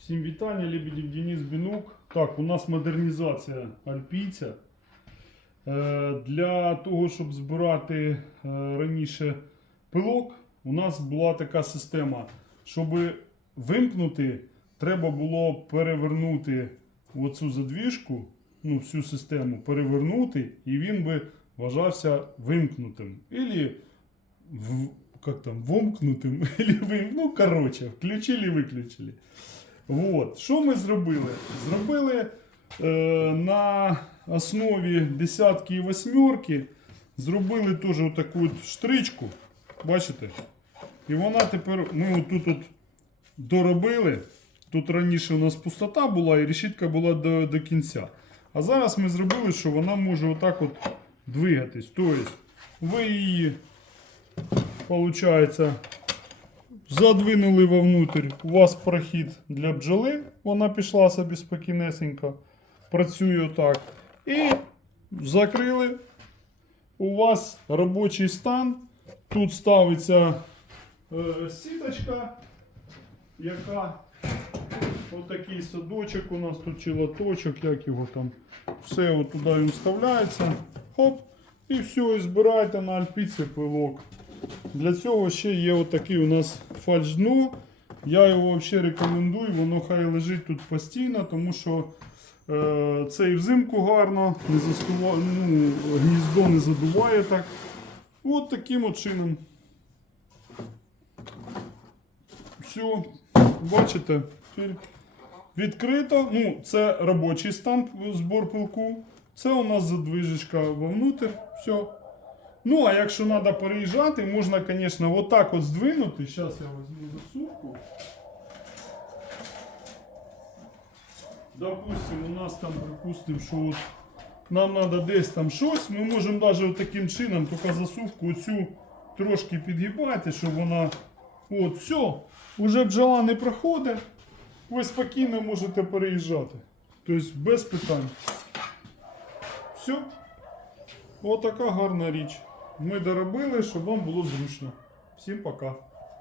Всім вітання, Лебедів Денис Бінук. Так, у нас модернізація альпійця. Е, Для того, щоб збирати е, раніше пилок, у нас була така система. Щоб вимкнути, треба було перевернути оцю задвіжку, ну, всю систему перевернути, і він би вважався вимкнутим. Ілі в, как там, вомкнутим, или вим... ну, короче, включили, Вот. Що ми зробили? Зробили е, на основі десятки і восьмерки, зробили теж таку от штричку. Бачите? І вона тепер, ми отут от доробили. Тут раніше у нас пустота була і решітка була до, до кінця. А зараз ми зробили, що вона може отак от двигатись. Тобто ви її, виходить, задвинули вовнутрь. У вас прохід для бджоли. Вона пішла собі спокійнесенько. Працює отак. І закрили. У вас робочий стан. Тут ставиться е, сіточка, яка отакий садочок у нас тут чи лоточок, як його там. Все от туди він вставляється. Хоп. І все, і збирайте на альпіці пилок. Для цього ще є отакий у нас фальш-дно. Я його взагалі рекомендую, воно хай лежить тут постійно, тому що е, це і взимку гарно, не застува... ну, гніздо не задуває так. От таким от чином. Все, бачите, відкрито. Ну, це робочий стан збор пилку. Це у нас задвижечка вовнутрь. Все. Ну, а якщо треба переїжджати, можна, звісно, отак от здвинути. Зараз я візьму засувку. Допустим, у нас там, припустимо, що от нам треба десь там щось, ми можемо навіть таким чином тільки засувку оцю трошки підгибати, щоб вона. От, все, вже бджола не проходить, ви спокійно можете переїжджати. Тобто без питань. Все. Отака гарна річ. Ми доробили, щоб вам було зручно. Всім пока.